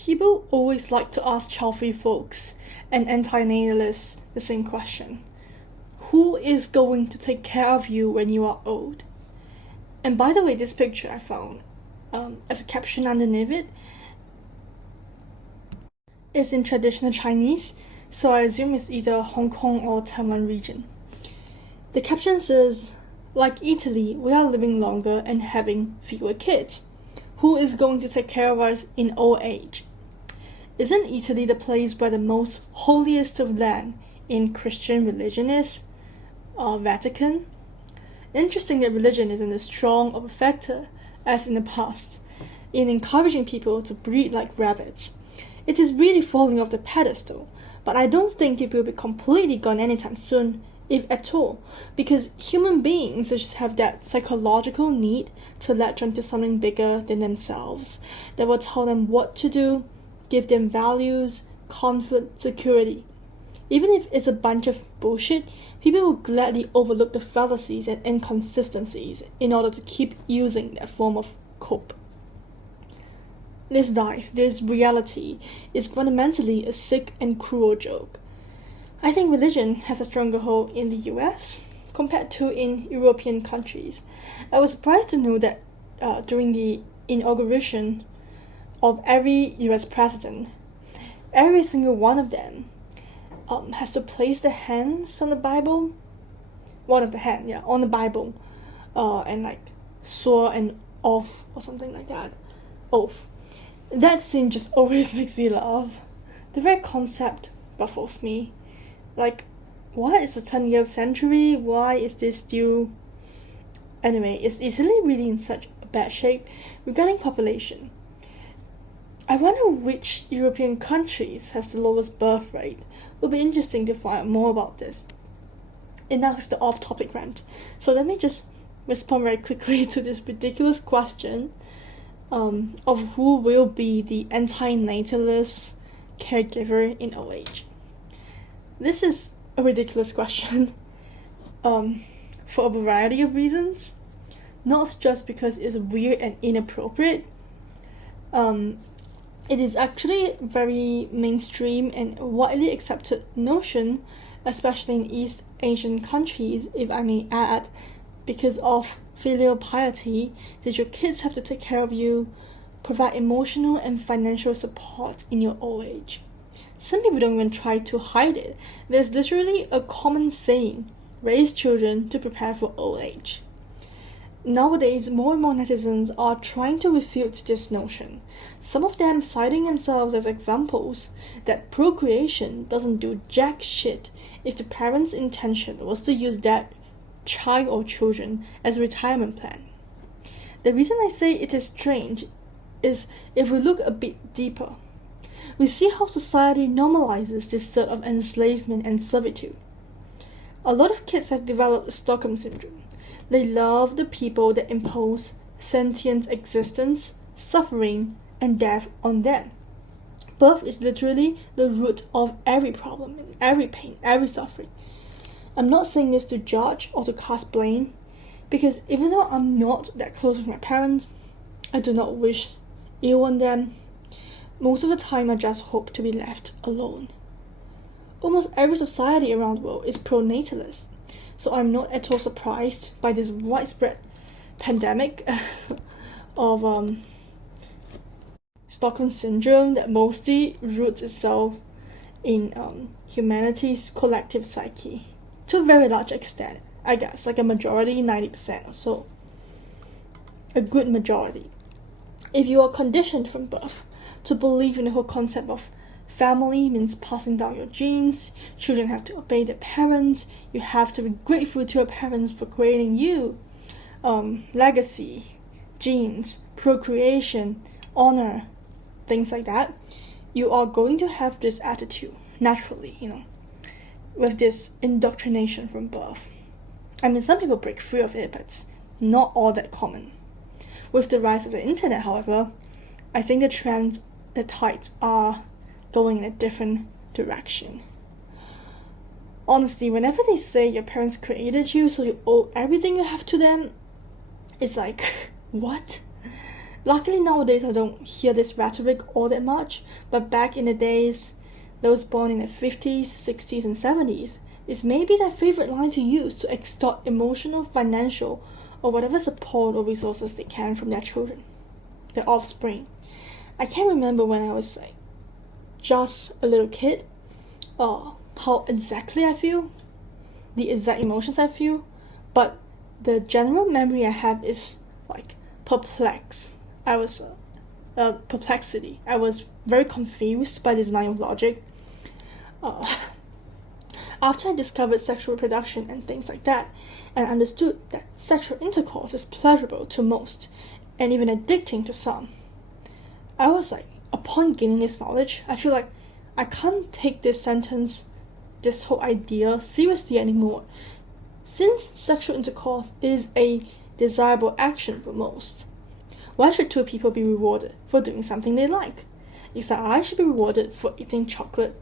People always like to ask childfree folks and anti-natalists the same question. Who is going to take care of you when you are old? And by the way, this picture I found, as a caption underneath it, is in traditional Chinese, so I assume it's either Hong Kong or Taiwan region. The caption says, "Like Italy, we are living longer and having fewer kids. Who is going to take care of us in old age?" Isn't Italy the place where the most holiest of land in Christian religion is? Vatican? Interesting that religion isn't as strong of a factor as in the past in encouraging people to breed like rabbits. It is really falling off the pedestal, but I don't think it will be completely gone anytime soon, if at all, because human beings just have that psychological need to latch onto something bigger than themselves that will tell them what to do, give them values, comfort, security. Even if it's a bunch of bullshit, people will gladly overlook the fallacies and inconsistencies in order to keep using that form of cope. This life, this reality, is fundamentally a sick and cruel joke. I think religion has a stronger hold in the US compared to in European countries. I was surprised to know that during the inauguration of every US president, every single one of them has to place their hands on the Bible, on the Bible, and like swear an oath or something like that. Oath. That scene just always makes me laugh. The very concept baffles me. Like, what is the 20th century? Why is this still... Anyway, is Italy really in such a bad shape? Regarding population, I wonder which European countries has the lowest birth rate. It will be interesting to find out more about this. Enough with the off-topic rant. So let me just respond very quickly to this ridiculous question of who will be the anti-natalist caregiver in old age. This is a ridiculous question for a variety of reasons, not just because it's weird and inappropriate. It is actually a very mainstream and widely accepted notion, especially in East Asian countries, if I may add, because of filial piety, that your kids have to take care of you, provide emotional and financial support in your old age. Some people don't even try to hide it. There's literally a common saying, raise children to prepare for old age. Nowadays, more and more netizens are trying to refute this notion, some of them citing themselves as examples that procreation doesn't do jack shit if the parents' intention was to use that child or children as a retirement plan. The reason I say it is strange is if we look a bit deeper, we see how society normalizes this sort of enslavement and servitude. A lot of kids have developed Stockholm Syndrome. They love the people that impose sentient existence, suffering, and death on them. Birth is literally the root of every problem, every pain, every suffering. I'm not saying this to judge or to cast blame, because even though I'm not that close with my parents, I do not wish ill on them. Most of the time I just hope to be left alone. Almost every society around the world is pro-natalist, so I'm not at all surprised by this widespread pandemic of Stockholm Syndrome that mostly roots itself in humanity's collective psyche. To a very large extent, I guess, like a majority, 90% or so. A good majority. If you are conditioned from birth to believe in the whole concept of family means passing down your genes, children have to obey their parents, you have to be grateful to your parents for creating you, legacy, genes, procreation, honor, things like that, you are going to have this attitude naturally, with this indoctrination from birth. I mean, some people break free of it, but it's not all that common. With the rise of the internet, however, I think the tides are going in a different direction. Honestly, whenever they say your parents created you, so you owe everything you have to them, it's like, what? Luckily nowadays I don't hear this rhetoric all that much, but back in the days, those born in the 50s, 60s, and 70s, it's maybe their favorite line to use to extort emotional, financial, or whatever support or resources they can from their children, their offspring. I can't remember when I was just a little kid, how exactly I feel, the exact emotions I feel, but the general memory I have is perplexed. I was perplexity. I was very confused by this line of logic. After I discovered sexual reproduction and things like that, and understood that sexual intercourse is pleasurable to most, and even addicting to some, I was upon gaining this knowledge, I feel like I can't take this sentence, this whole idea, seriously anymore. Since sexual intercourse is a desirable action for most, why should two people be rewarded for doing something they like? Is that I should be rewarded for eating chocolate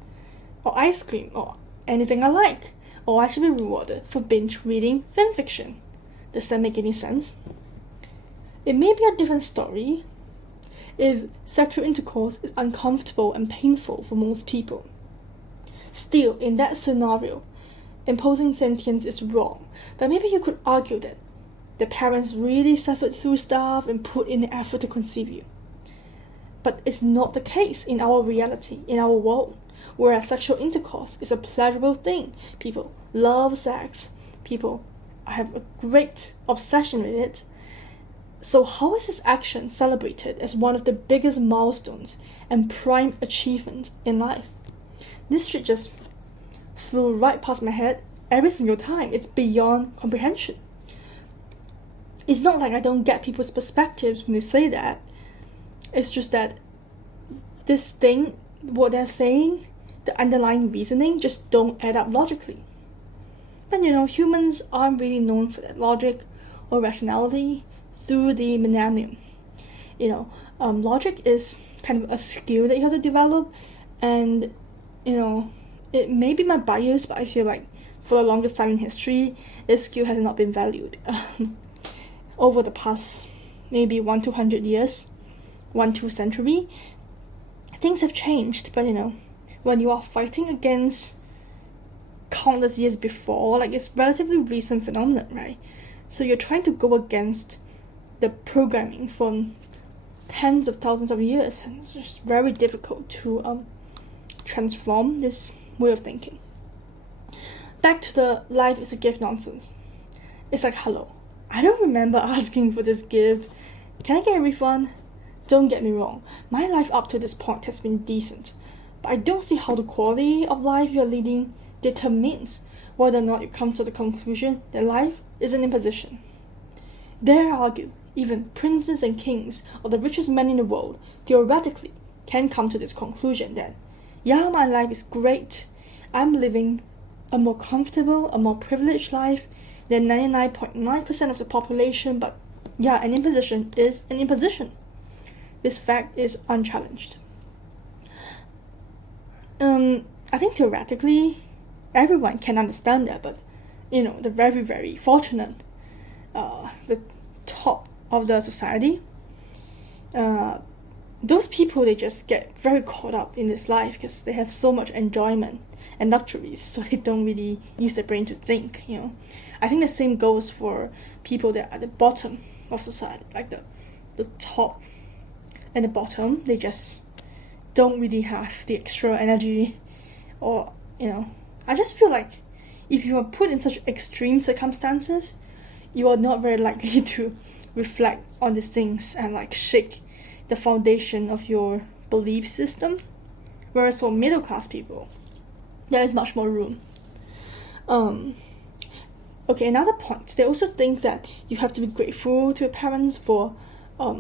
or ice cream or anything I like? Or I should be rewarded for binge reading fanfiction? Does that make any sense? It may be a different story if sexual intercourse is uncomfortable and painful for most people. Still, in that scenario, imposing sentience is wrong, but maybe you could argue that the parents really suffered through stuff and put in the effort to conceive you. But it's not the case in our reality, in our world, where sexual intercourse is a pleasurable thing. People love sex. People have a great obsession with it. So how is this action celebrated as one of the biggest milestones and prime achievements in life? This shit just flew right past my head every single time. It's beyond comprehension. It's not like I don't get people's perspectives when they say that. It's just that this thing, what they're saying, the underlying reasoning just don't add up logically. But humans aren't really known for that logic or rationality through the millennium. Logic is kind of a skill that you have to develop, and it may be my bias, but I feel like for the longest time in history, this skill has not been valued. Over the past maybe 1-200 years, 1-2 century, things have changed. But when you are fighting against countless years before, it's relatively recent phenomenon, right? So you're trying to go against the programming from tens of thousands of years, and it's just very difficult to transform this way of thinking. Back to the life is a gift nonsense. It's hello, I don't remember asking for this gift. Can I get a refund? Don't get me wrong, my life up to this point has been decent, but I don't see how the quality of life you're leading determines whether or not you come to the conclusion that life is an imposition. Dare I argue, even princes and kings or the richest men in the world theoretically can come to this conclusion that, yeah, my life is great, I'm living a more comfortable, a more privileged life than 99.9% of the population, but yeah, an imposition is an imposition. This fact is unchallenged. I think theoretically, everyone can understand that, but the very, very fortunate, the top of the society, those people, they just get very caught up in this life because they have so much enjoyment and luxuries, so they don't really use their brain to think. I think the same goes for people that are at the bottom of society, like the top and the bottom. They just don't really have the extra energy, or I just feel like if you are put in such extreme circumstances, you are not very likely to reflect on these things and shake the foundation of your belief system. Whereas for middle class people, there is much more room. Okay, another point, they also think that you have to be grateful to your parents for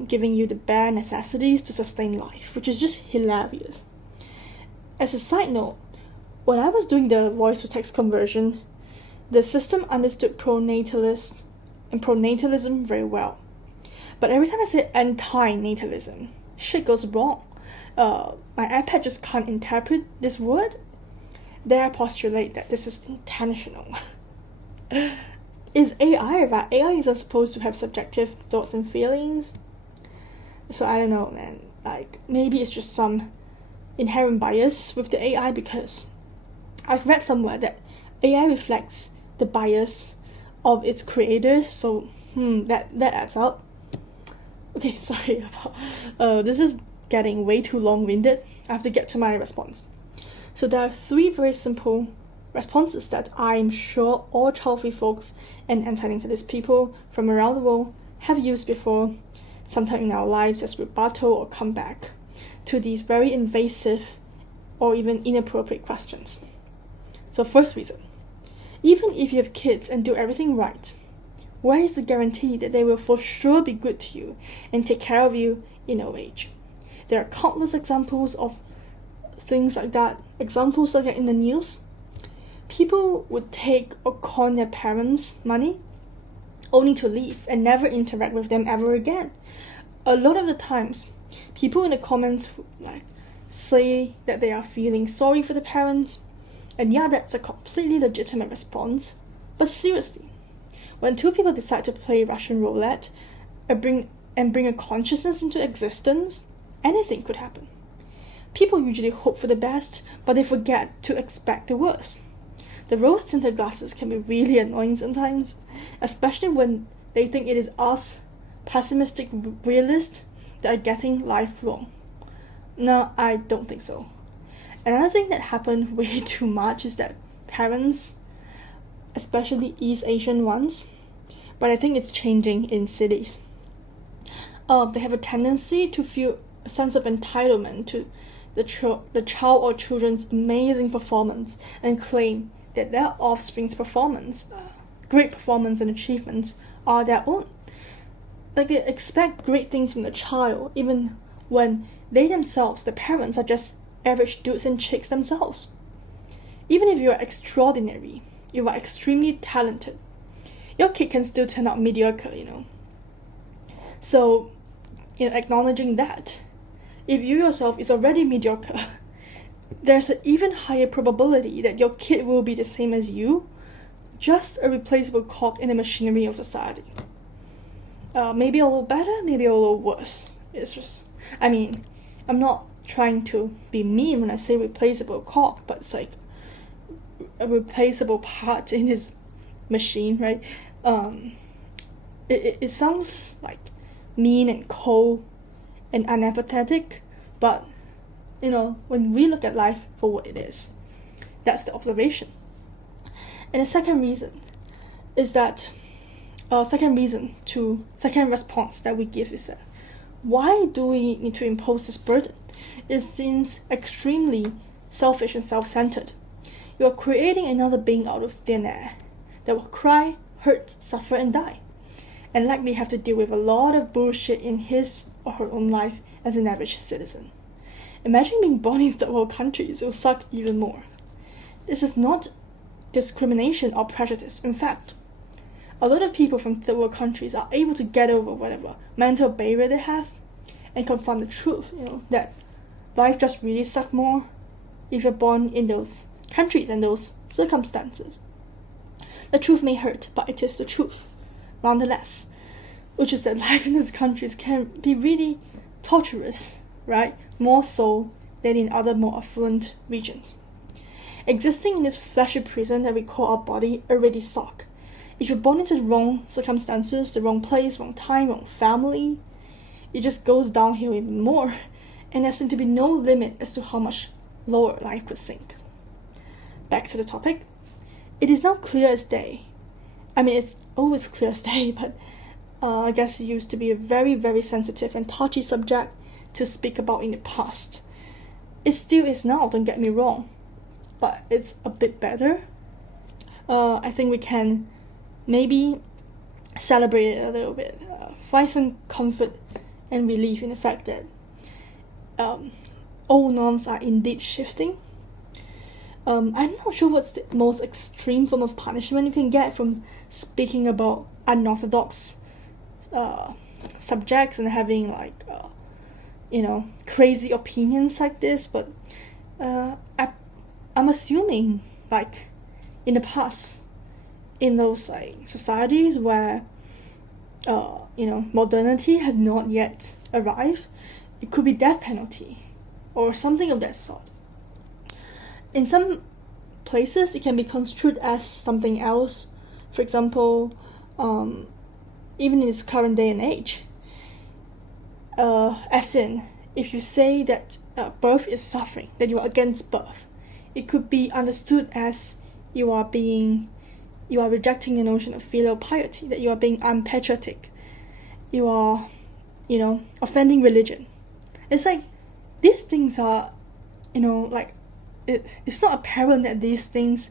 giving you the bare necessities to sustain life, which is just hilarious. As a side note, when I was doing the voice to text conversion, the system understood pronatalist and pronatalism very well. But every time I say anti-natalism, shit goes wrong. My iPad just can't interpret this word. There I postulate that this is intentional. Is AI right? AI isn't supposed to have subjective thoughts and feelings. So I don't know, man. Like, maybe it's just some inherent bias with the AI, because I've read somewhere that AI reflects the bias of its creators, so that adds up. Okay, sorry about this is getting way too long-winded. I have to get to my response. So there are 3 very simple responses that I'm sure all child-free folks and anti-natalist people from around the world have used before, sometime in our lives, as rebuttal or comeback to these very invasive or even inappropriate questions. So first reason, even if you have kids and do everything right, where is the guarantee that they will for sure be good to you and take care of you in old age? There are countless examples of things like that, in the news. People would take or con their parents' money only to leave and never interact with them ever again. A lot of the times, people in the comments say that they are feeling sorry for the parents, and yeah, that's a completely legitimate response. But seriously, when 2 people decide to play Russian roulette and bring a consciousness into existence, anything could happen. People usually hope for the best, but they forget to expect the worst. The rose-tinted glasses can be really annoying sometimes, especially when they think it is us, pessimistic realists, that are getting life wrong. No, I don't think so. Another thing that happened way too much is that parents, especially East Asian ones, but I think it's changing in cities, they have a tendency to feel a sense of entitlement to the child or children's amazing performance and claim that their offspring's great performance and achievements are their own. Like, they expect great things from the child, even when they themselves, the parents, are just average dudes and chicks themselves. Even if you are extraordinary, you are extremely talented, your kid can still turn out mediocre, So, acknowledging that, if you yourself is already mediocre, there's an even higher probability that your kid will be the same as you, just a replaceable cog in the machinery of society. Maybe a little better, maybe a little worse. It's just, I'm not trying to be mean when I say replaceable cog, but it's like a replaceable part in his machine, right? It sounds like mean and cold and unempathetic, but when we look at life for what it is, that's the observation. And the second reason is that second response that we give is that, why do we need to impose this burden? It seems extremely selfish and self-centered. You are creating another being out of thin air that will cry, hurt, suffer, and die, and likely have to deal with a lot of bullshit in his or her own life as an average citizen. Imagine being born in third world countries. It will suck even more. This is not discrimination or prejudice. In fact, a lot of people from third world countries are able to get over whatever mental barrier they have and confront the truth, that life just really sucks more if you're born in those countries and those circumstances. The truth may hurt, but it is the truth, nonetheless, which is that life in those countries can be really torturous, right? More so than in other more affluent regions. Existing in this fleshy prison that we call our body already sucks. If you're born into the wrong circumstances, the wrong place, wrong time, wrong family, it just goes downhill even more, and there seems to be no limit as to how much lower life could sink. Back to the topic. It is now clear as day. It's always clear as day, but I guess it used to be a very, very sensitive and touchy subject to speak about in the past. It still is now, don't get me wrong, but it's a bit better. I think we can maybe celebrate it a little bit, find some comfort and relief in the fact that old norms are indeed shifting. I'm not sure what's the most extreme form of punishment you can get from speaking about unorthodox subjects and having crazy opinions like this, but I'm assuming in the past, in those societies where modernity has not yet arrived, it could be death penalty or something of that sort. In some places, it can be construed as something else. For example, even in its current day and age, as in, if you say that birth is suffering, that you are against birth, it could be understood as you are rejecting the notion of filial piety, that you are being unpatriotic, you are, offending religion. It's like, these things are, it's not apparent that these things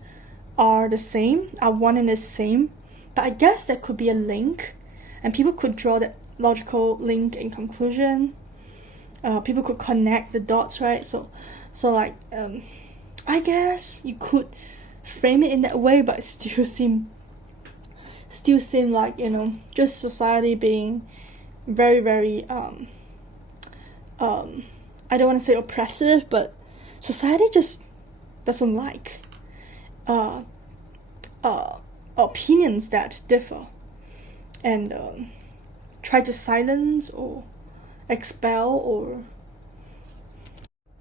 are the same, are one and the same, but I guess there could be a link, and people could draw that logical link and conclusion. People could connect the dots, right? So I guess you could frame it in that way, but it still seem like, just society being very, very I don't want to say oppressive, but society just doesn't like opinions that differ, and try to silence or expel or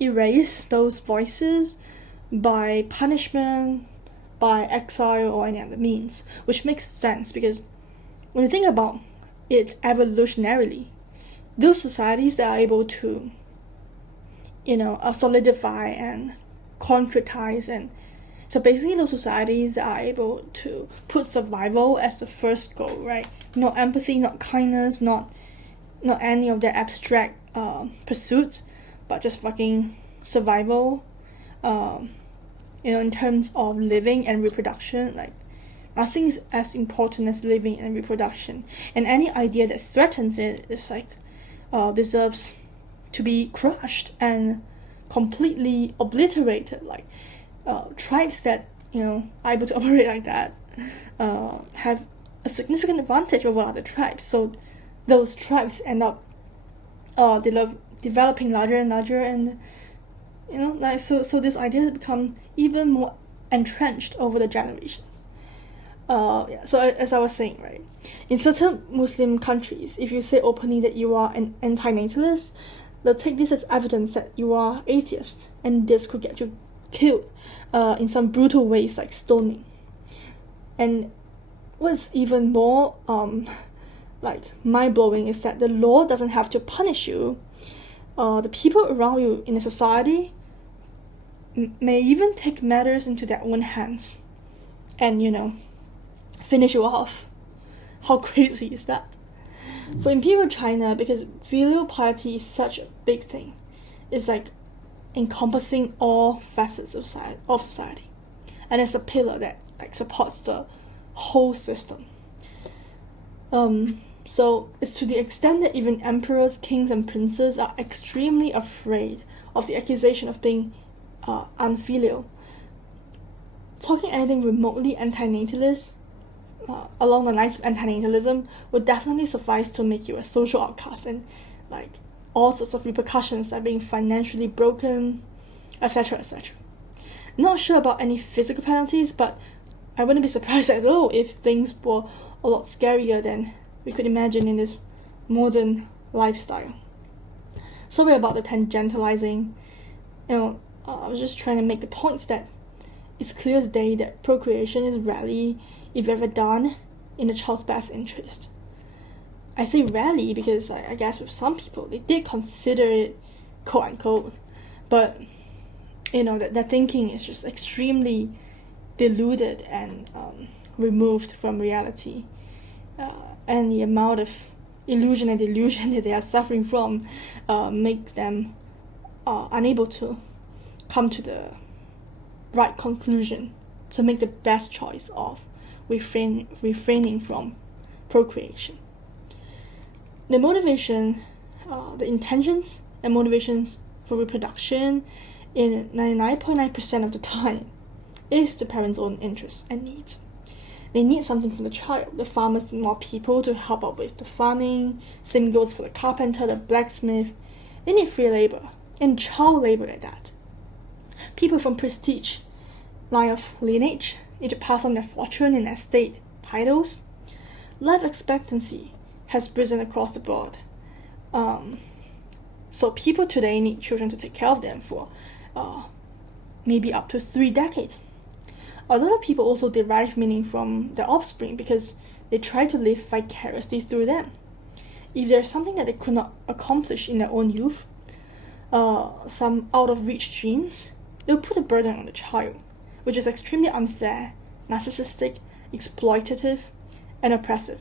erase those voices by punishment, by exile, or any other means, which makes sense because when you think about it evolutionarily, those societies that are able to solidify and concretize, and so basically those societies that are able to put survival as the first goal, right? Not empathy, not kindness, not any of their abstract pursuits, but just fucking survival, in terms of living and reproduction. Like, nothing is as important as living and reproduction, and any idea that threatens it is like deserves to be crushed and completely obliterated. Like, tribes that are able to operate like that have a significant advantage over other tribes, so those tribes end up developing larger and larger, and so this idea has become even more entrenched over the generations. So as I was saying, right, in certain Muslim countries, if you say openly that you are an anti-natalist, they'll take this as evidence that you are atheist, and this could get you killed in some brutal ways like stoning. And what's even more mind-blowing is that the law doesn't have to punish you. The people around you in the society may even take matters into their own hands and finish you off. How crazy is that? For Imperial China, because filial piety is such a big thing, it's like encompassing all facets of society, and it's a pillar that supports the whole system. So it's to the extent that even emperors, kings, and princes are extremely afraid of the accusation of being unfilial. Talking anything remotely anti-natalist, along the lines of anti-natalism, would definitely suffice to make you a social outcast, and all sorts of repercussions like being financially broken, etc., etc. Not sure about any physical penalties, but I wouldn't be surprised at all if things were a lot scarier than we could imagine in this modern lifestyle. Sorry about the tangentializing. I was just trying to make the points that it's clear as day that procreation is rarely, if ever, done in the child's best interest. I say rarely because I guess with some people they did consider it, quote unquote, but that thinking is just extremely deluded and removed from reality, and the amount of illusion and delusion that they are suffering from makes them unable to come to the right conclusion to make the best choice of refraining from procreation. The motivation, the intentions and motivations for reproduction in 99.9% of the time is the parents' own interests and needs. They need something from the child. The farmers need more people to help out with the farming. Same goes for the carpenter, the blacksmith. They need free labor, and child labor at that. People from prestige line of lineage need to pass on their fortune and estate titles. Life expectancy has risen across the board. So people today need children to take care of them for maybe up to 3 decades. A lot of people also derive meaning from their offspring because they try to live vicariously through them. If there's something that they could not accomplish in their own youth, some out-of-reach dreams, they'll put a burden on the child, which is extremely unfair, narcissistic, exploitative, and oppressive.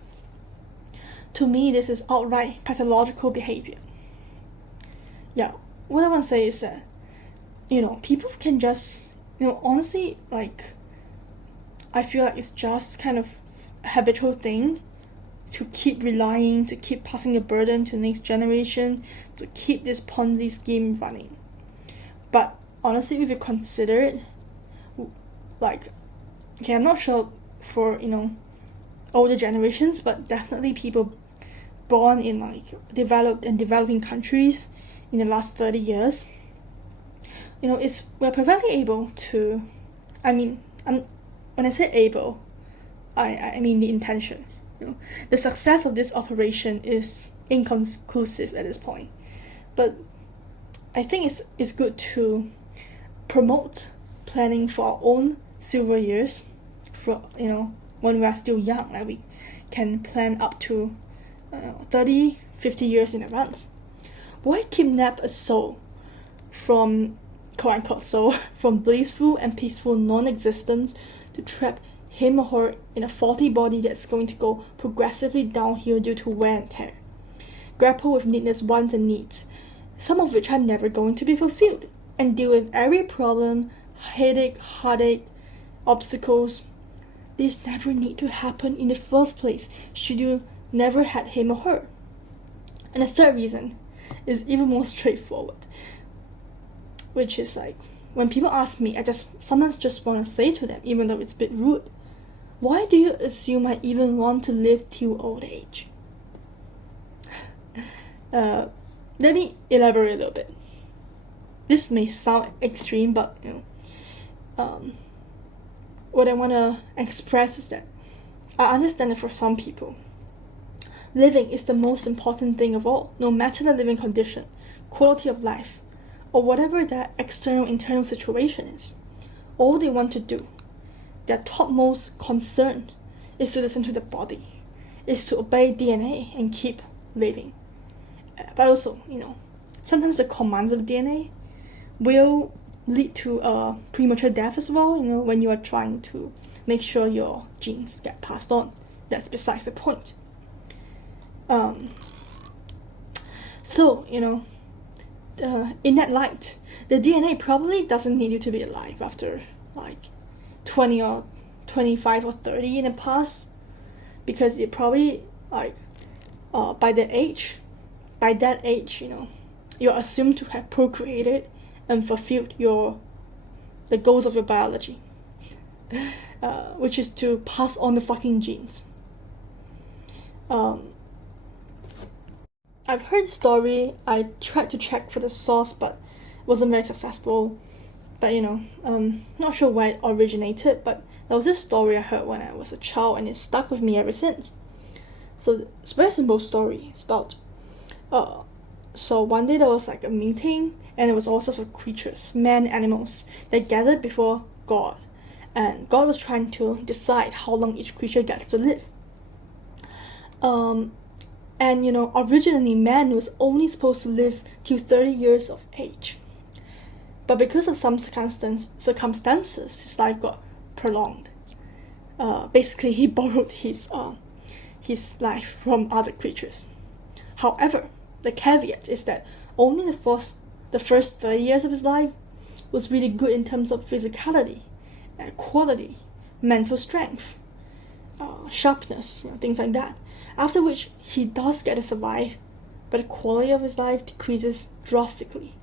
To me, this is outright pathological behavior. Yeah, what I want to say is that, people can just, honestly, I feel like it's just kind of a habitual thing to keep relying, to keep passing the burden to the next generation, to keep this Ponzi scheme running. But honestly, if you consider it, I'm not sure for, older generations, but definitely people born in developed and developing countries in the last 30 years, we're perfectly able to, when I say able, I mean the intention. The success of this operation is inconclusive at this point, but I think it's good to promote planning for our own silver years, for when we are still young, we can plan up to 30, 50 years in advance. Why kidnap a soul from, quote-unquote soul, from blissful and peaceful non-existence to trap him or her in a faulty body that's going to go progressively downhill due to wear and tear? Grapple with needless wants and needs, some of which are never going to be fulfilled, and deal with every problem, headache, heartache, obstacles. These never need to happen in the first place should you never had him or her. And the third reason is even more straightforward, which is when people ask me, I sometimes just want to say to them, even though it's a bit rude, why do you assume I even want to live till old age? Let me elaborate a little bit. This may sound extreme, but what I want to express is that I understand that for some people, living is the most important thing of all, no matter the living condition, quality of life, or whatever their external internal situation is. All they want to do, their topmost concern, is to listen to the body, is to obey DNA and keep living. But also, sometimes the commands of DNA will lead to a premature death as well, when you are trying to make sure your genes get passed on. That's besides the point. In that light, the DNA probably doesn't need you to be alive after 20 or 25 or 30 in the past, because it probably by that age, you're assumed to have procreated and fulfilled the goals of your biology, which is to pass on the fucking genes. I've heard the story. I tried to check for the source, but wasn't very successful. But not sure where it originated, but there was this story I heard when I was a child, and it stuck with me ever since. So it's a very simple story. It's about so one day there was a meeting, and there was all sorts of creatures, men, animals, that gathered before God, and God was trying to decide how long each creature gets to live. And originally man was only supposed to live till 30 years of age. But because of some circumstances, his life got prolonged. Basically, he borrowed his life from other creatures. However, the caveat is that only the first 30 years of his life was really good in terms of physicality, quality, mental strength, sharpness, things like that. After which, he does get to survive, but the quality of his life decreases drastically.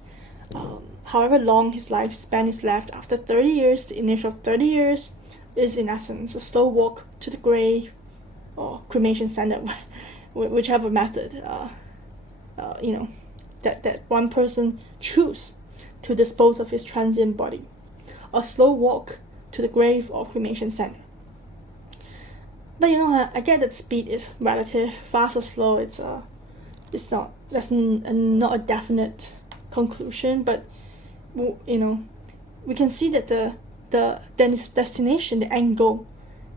However long his lifespan is left after 30 years, the initial 30 years is in essence a slow walk to the grave or cremation center, whichever method that one person choose to dispose of his transient body. A slow walk to the grave or cremation center. But I get that speed is relative. Fast or slow, it's not, not a definite conclusion. But we can see that the destination, the end goal,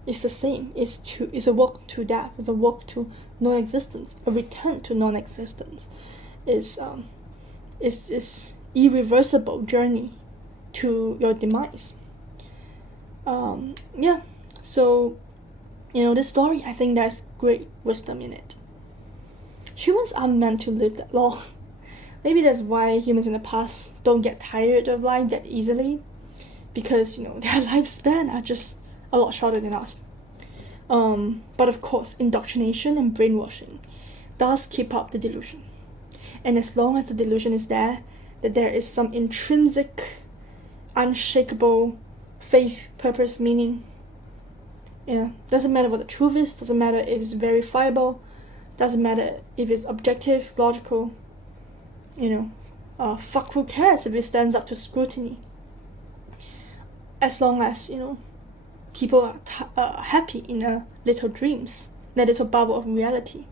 is the same. It's a walk to death. It's a walk to non-existence. A return to non-existence is irreversible journey to your demise. So this story, I think there's great wisdom in it. Humans aren't meant to live that long. Maybe that's why humans in the past don't get tired of life that easily, because their lifespan are just a lot shorter than us. But of course, indoctrination and brainwashing does keep up the delusion. And as long as the delusion is there, that there is some intrinsic, unshakable faith, purpose, meaning, doesn't matter what the truth is, doesn't matter if it's verifiable, doesn't matter if it's objective, logical, fuck, who cares if it stands up to scrutiny? As long as, people are happy in their little dreams, their little bubble of reality,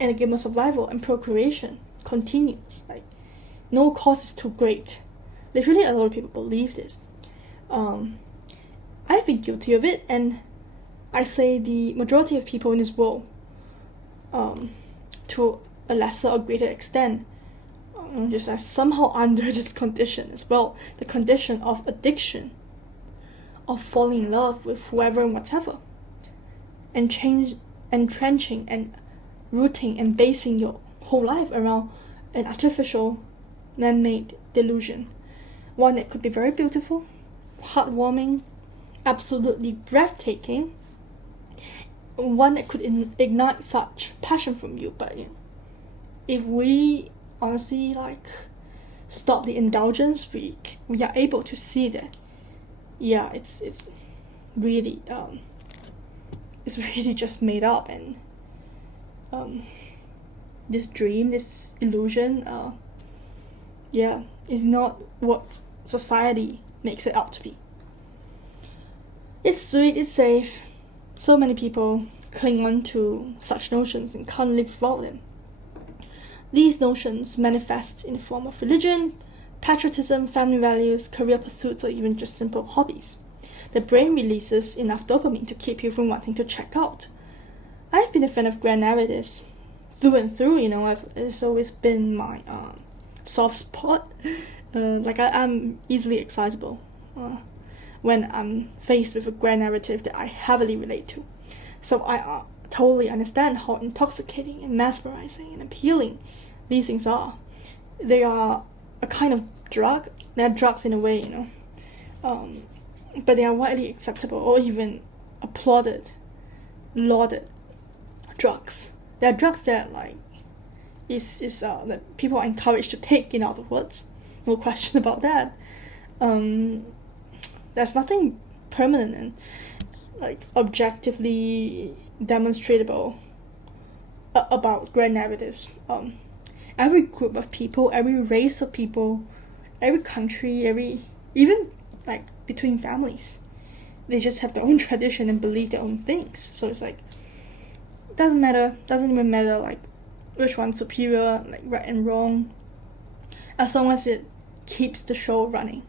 and the game of survival and procreation continues. Like, no cost is too great. Literally, a lot of people believe this. I've been guilty of it, and I say the majority of people in this world, to a lesser or greater extent, just are somehow under this condition as well, the condition of addiction, of falling in love with whoever and whatever, and entrenching and rooting and basing your whole life around an artificial, man-made delusion. One that could be very beautiful, heartwarming, absolutely breathtaking, one that could ignite such passion from you. But if we honestly stop the indulgence, we are able to see that it's really just made up, and this dream, this illusion, is not what society makes it out to be. It's sweet, it's safe. So many people cling on to such notions and can't live without them. These notions manifest in the form of religion, patriotism, family values, career pursuits, or even just simple hobbies. The brain releases enough dopamine to keep you from wanting to check out. I've been a fan of grand narratives through and through. It's always been my soft spot. I'm easily excitable when I'm faced with a grand narrative that I heavily relate to. So I totally understand how intoxicating and mesmerizing and appealing these things are. They are a kind of drug. They're drugs in a way, but they are widely acceptable or even applauded, lauded drugs. They are drugs that that people are encouraged to take, in other words. No question about that. There's nothing permanent and objectively demonstrable about grand narratives. Every group of people, every race of people, every country, even between families, they just have their own tradition and believe their own things. So it's doesn't even matter which one's superior, right and wrong, as long as it keeps the show running.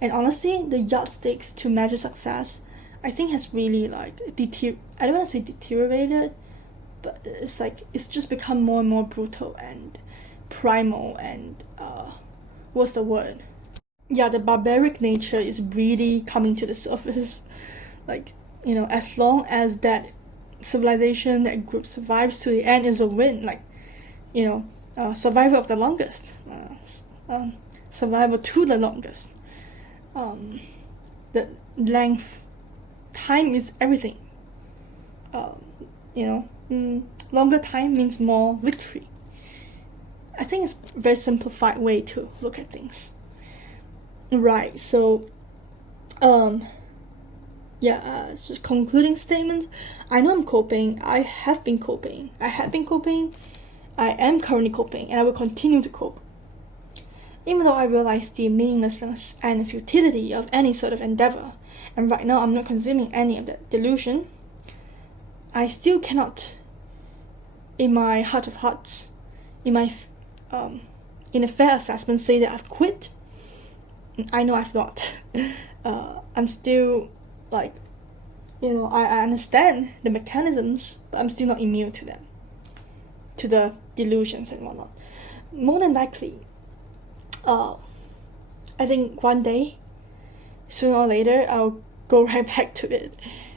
And honestly, the yardsticks to measure success, I think, has really I don't want to say deteriorated, but it's just become more and more brutal and primal and what's the word? The barbaric nature is really coming to the surface. As long as that civilization, that group survives to the end, is a win. Survival of the longest, survival to the longest. The length, time is everything. Longer time means more victory. I think it's a very simplified way to look at things. Right, so, just concluding statement. I know I'm coping. I have been coping. I am currently coping, and I will continue to cope. Even though I realize the meaninglessness and futility of any sort of endeavor, and right now I'm not consuming any of that delusion, I still cannot, in my heart of hearts, in my in a fair assessment, say that I've quit. I know I've not. I'm still like, I understand the mechanisms, but I'm still not immune to them, to the delusions and whatnot. More than likely, I think one day, sooner or later, I'll go right back to it.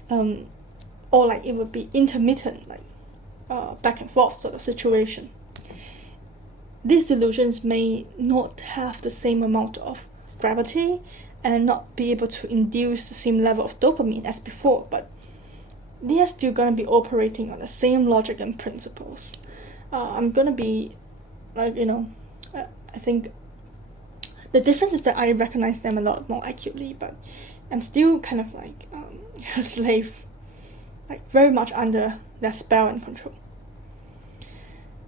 Or like it would be intermittent, like back and forth sort of situation. These delusions may not have the same amount of gravity and not be able to induce the same level of dopamine as before, but they are still going to be operating on the same logic and principles. I'm going to be, like, I think the difference is that I recognize them a lot more acutely, but I'm still kind of like a slave, like very much under their spell and control.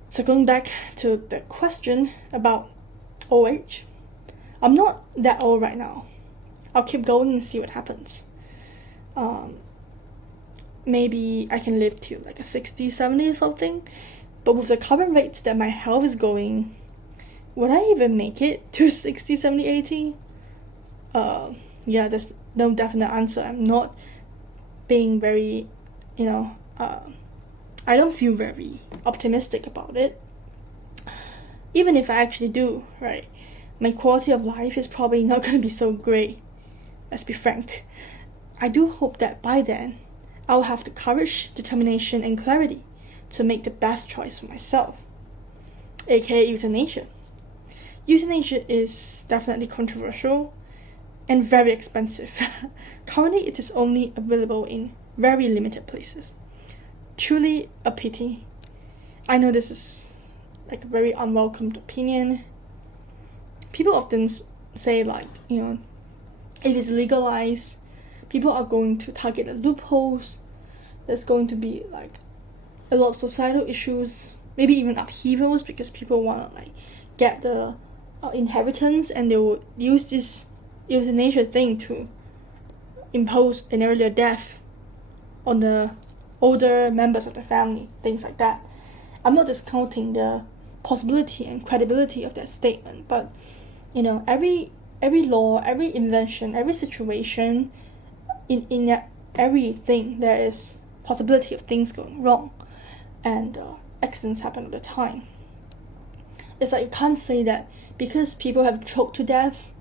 So going back to the question about old age, I'm not that old right now. I'll keep going and see what happens. Maybe I can live to like a 60, 70 or something, but with the current rates that my health is going, would I even make it to 60, 70, 80? Yeah, there's no definite answer. I'm not being very, I don't feel very optimistic about it. Even if I actually do, right, my quality of life is probably not going to be so great, let's be frank. I do hope that by then, I'll have the courage, determination, and clarity to make the best choice for myself, aka euthanasia. Euthanasia is definitely controversial and very expensive. Currently, it is only available in very limited places. Truly a pity. I know this is like a very unwelcomed opinion. People often say like, if it's legalized, people are going to target the loopholes. There's going to be like a lot of societal issues, maybe even upheavals, because people want to like get the inheritance, and they will use this euthanasia thing to impose an earlier death on the older members of the family, things like that. I'm not discounting the possibility and credibility of that statement, but every law, every invention, every situation, in everything there is possibility of things going wrong, and accidents happen all the time. It's like you can't say that because people have choked to death,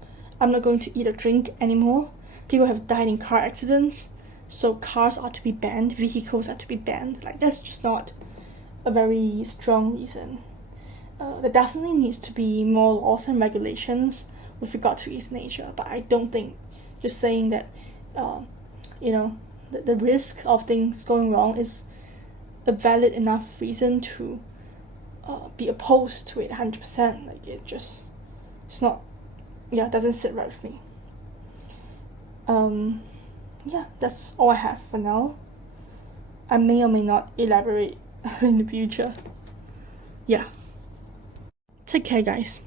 I'm not going to eat or drink anymore. People have died in car accidents, so cars are to be banned, vehicles are to be banned. Like, that's just not a very strong reason. There definitely needs to be more laws and regulations with regard to euthanasia, but I don't think just saying that, the risk of things going wrong is a valid enough reason to be opposed to it 100%. Like, it's not, it doesn't sit right with me. That's all I have for now. I may or may not elaborate in the future. Take care, guys.